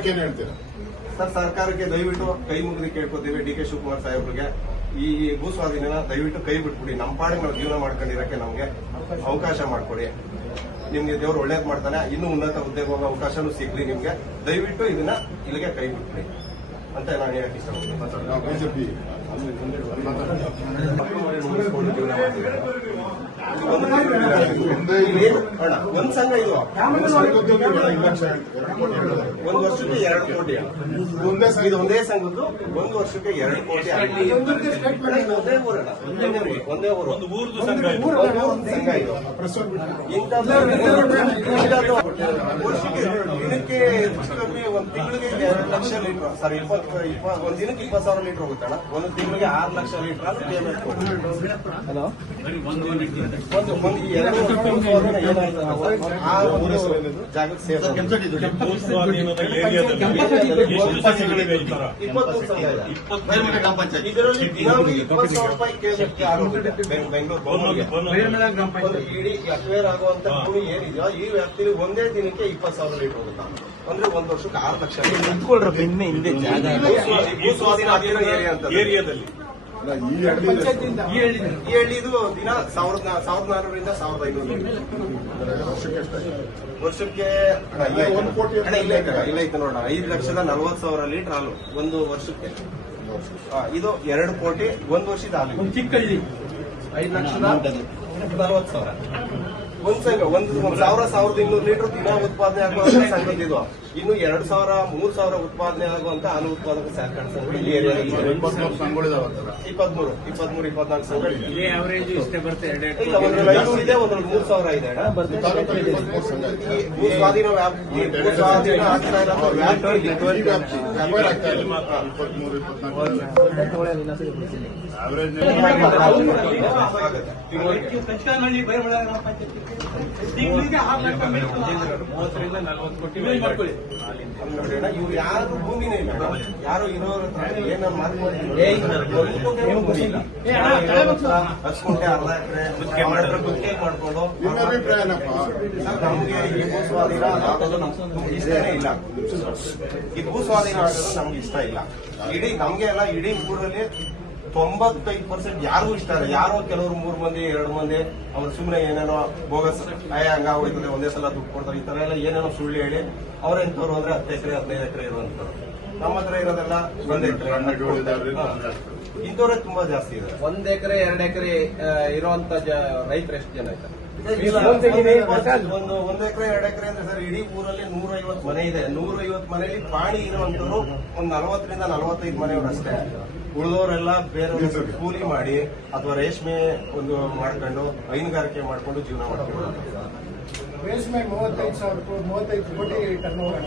ಸರ್ಕಾರಕ್ಕೆ ಏನ್ ಹೇಳ್ತೀರಾ ಸರ್? ಸರ್ಕಾರಕ್ಕೆ ದಯವಿಟ್ಟು ಕೈ ಮುಗಿದು ಕೇಳ್ಕೊತೀವಿ. ಡಿ ಕೆ ಶಿವಕುಮಾರ್ ಸಾಹೇಬ್ರಿಗೆ ಈ ಭೂ ಸ್ವಾಧೀನ ದಯವಿಟ್ಟು ಕೈ ಬಿಟ್ಬಿಡಿ. ನಮ್ಮ ಪಾಡಿಗೆ ನಾವು ಜೀವನ ಮಾಡ್ಕೊಂಡಿರಕ್ಕೆ ನಮ್ಗೆ ಅವಕಾಶ ಮಾಡ್ಕೊಡಿ. ನಿಮ್ಗೆ ದೇವ್ರು ಒಳ್ಳೇದ್ ಮಾಡ್ತಾನೆ, ಇನ್ನೂ ಉನ್ನತ ಹುದ್ದೆಗೆ ಹೋಗೋ ಅವಕಾಶನೂ ಸಿಗ್ಲಿ ನಿಮ್ಗೆ. ದಯವಿಟ್ಟು ಇದನ್ನ ಇಲ್ಲಿಗೆ ಕೈ ಬಿಟ್ಬಿಡಿ ಅಂತ ನಾನು ಹೇಳಕ್ ಇಷ್ಟಪಡ್ತೀನಿ. ಬಿಜೆಪಿ ಒಂದ್ ಸಂಘ ಇದು ಒಂದು ವರ್ಷಕ್ಕೆ 2 ಕೋಟಿ. ಇದು ಒಂದೇ ಸಂಘದ್ದು 1 ವರ್ಷಕ್ಕೆ 2 ಕೋಟಿ. ಒಂದೇ ಊರು ಒಂದು ಊರ್ದು ಸಂಘ ಇದು. ವರ್ಷಕ್ಕೆ ದಿನಕ್ಕೆ ಕಮ್ಮಿ ಒಂದ್ ತಿಂಗಳಿಗೆ 2 ಲಕ್ಷ ಲೀಟರ್ ಸರ್. ಒಂದ್ ದಿನಕ್ಕೆ 20,000 ಲೀಟರ್ ಹೋಗುತ್ತಣ್ಣ. ಒಂದು ತಿಂಗಳಿಗೆ 6 ಲಕ್ಷ ಲೀಟರ್ ಆದ್ರೂ ಪೇಮೆಂಟ್ ಜಾಗಕ್ಕೆ ಇದರಲ್ಲಿ 20,000 ರೂಪಾಯಿ ಬೆಂಗಳೂರು ಇಡೀ ಅಕ್ವೇರ್ ಆಗುವಂತ ಭೂಮಿ ಏನಿದೆಯೋ ಈ ವ್ಯಾಪ್ತಿಯಲ್ಲಿ ಒಂದೇ ದಿನಕ್ಕೆ 20,000 ಲೀಟರ್ ಹೋಗುತ್ತಾ ಅಂದ್ರೆ 1 ವರ್ಷಕ್ಕೆ 6 ಲಕ್ಷ ಏರಿಯಾದಲ್ಲಿ. ಈ ಹಳ್ಳಿದು ದಿನ 1,400 ರಿಂದ 1,500 ವರ್ಷಕ್ಕೆ ಇಲ್ಲ ಐತೆ ನೋಡೋಣ. 5,40,000 ಲೀಟರ್ ಹಾಲು ಒಂದು ವರ್ಷಕ್ಕೆ. ಇದು 2 ಕೋಟಿ 1 ವರ್ಷದ ಹಾಲು. ಚಿಕ್ಕಳ್ಳಿ 5,40,000 ಒಂದ್ ಸಂಘ. 1,200 ಲೀಟರ್ ದಿನ ಉತ್ಪಾದನೆ ಆಗುವಂತ ಸಂಘದಿದು. ಇನ್ನು 2,000 3,000 ಉತ್ಪಾದನೆ ಆಗುವಂತ ಹಾಲು ಉತ್ಪಾದಕ ಸಹಕಾರ ಸಂಘ ಈ ಏರಿಯಾದಲ್ಲಿ 23 24 ಸಂಘ ಇಲ್ಲ. ಒಂದ್ರಲ್ಲಿ 500 ಇದೆ, ಒಂದ್ರಲ್ಲಿ 3,000 ಇದೆ. ಭೂ ಸ್ವಾಧೀನ ಆಗ್ತಾ ಇವ್ರು ಯಾರು ಭೂಮಿನೇ ಇಲ್ಲ. ಯಾರು ಇರೋರ ಏನ ಹಚ್ಕೊಂಡೆ 1/2 ಎಕರೆ ಗುತ್ತಿಗೆ ಮಾಡ್ಕೊಂಡು ನಮ್ಗೆ ಈ ಭೂ ಸ್ವಾಧೀನ ಆಗೋದು ನಮ್ಗೆ ಇಷ್ಟನೇ ಇಲ್ಲ. ಈ ಭೂ ಸ್ವಾಧೀನ ಆಗೋದು ನಮ್ಗೆ ಇಷ್ಟ ಇಲ್ಲ. ನಮ್ಗೆ ಎಲ್ಲ ಇಡೀ ಊರಲ್ಲಿ 95% ಯಾರಿಗೂ ಇಷ್ಟ ಇಲ್ಲ. ಯಾರೋ ಕೆಲವರು 3 ಮಂದಿ 2 ಮಂದಿ ಅವ್ರು ಸುಮ್ಮನೆ ಏನೇನೋ ಬೋಗಸ್ ಹಂಗ ಹೋಯ್ತದೆ, ಒಂದೇ ಸಲ ದುಡ್ಡು ಕೊಡ್ತಾರೆ, ಈ ತರ ಎಲ್ಲ ಏನೇನೋ ಸುಳ್ಳು ಹೇಳಿ ಅವ್ರೆಂತವ್ರು ಅಂದ್ರೆ 10 ಎಕರೆ 15 ಎಕರೆ ಇರುವಂತವ್ರು. ನಮ್ಮ ಹತ್ರ ಇರೋದೆಲ್ಲ 1 ಎಕರೆ ಇಂಥವ್ರೆ ತುಂಬಾ ಜಾಸ್ತಿ ಇದೆ. 1 ಎಕರೆ 2 ಎಕರೆ ಇರುವಂತ ರೈತರು ಎಷ್ಟು ಜನ ಇದ್ದಾರೆ? 1 ಎಕರೆ 2 ಎಕರೆ ಅಂದ್ರೆ ಸರ್ ಇಡೀ ಊರಲ್ಲಿ 150 ಮನೆ ಇದೆ. 150 ಮನೆಯಲ್ಲಿ ಪಾಣಿ ಇರುವಂತವ್ರು ಒಂದು 40 ರಿಂದ 45 ಮನೆಯವರು ಅಷ್ಟೇ. ಉಳಿದವರೆಲ್ಲ ಬೇರೆ ಕೂಲಿ ಮಾಡಿ ಅಥವಾ ರೇಷ್ಮೆ ಒಂದು ಮಾಡ್ಕೊಂಡು ಹೈನುಗಾರಿಕೆ ಮಾಡ್ಕೊಂಡು ಜೀವನ ಮಾಡ್ಕೊಂಡು ರೇಷ್ಮೆ 35 ಕೋಟಿ ಟರ್ನ್ ಓವರ್.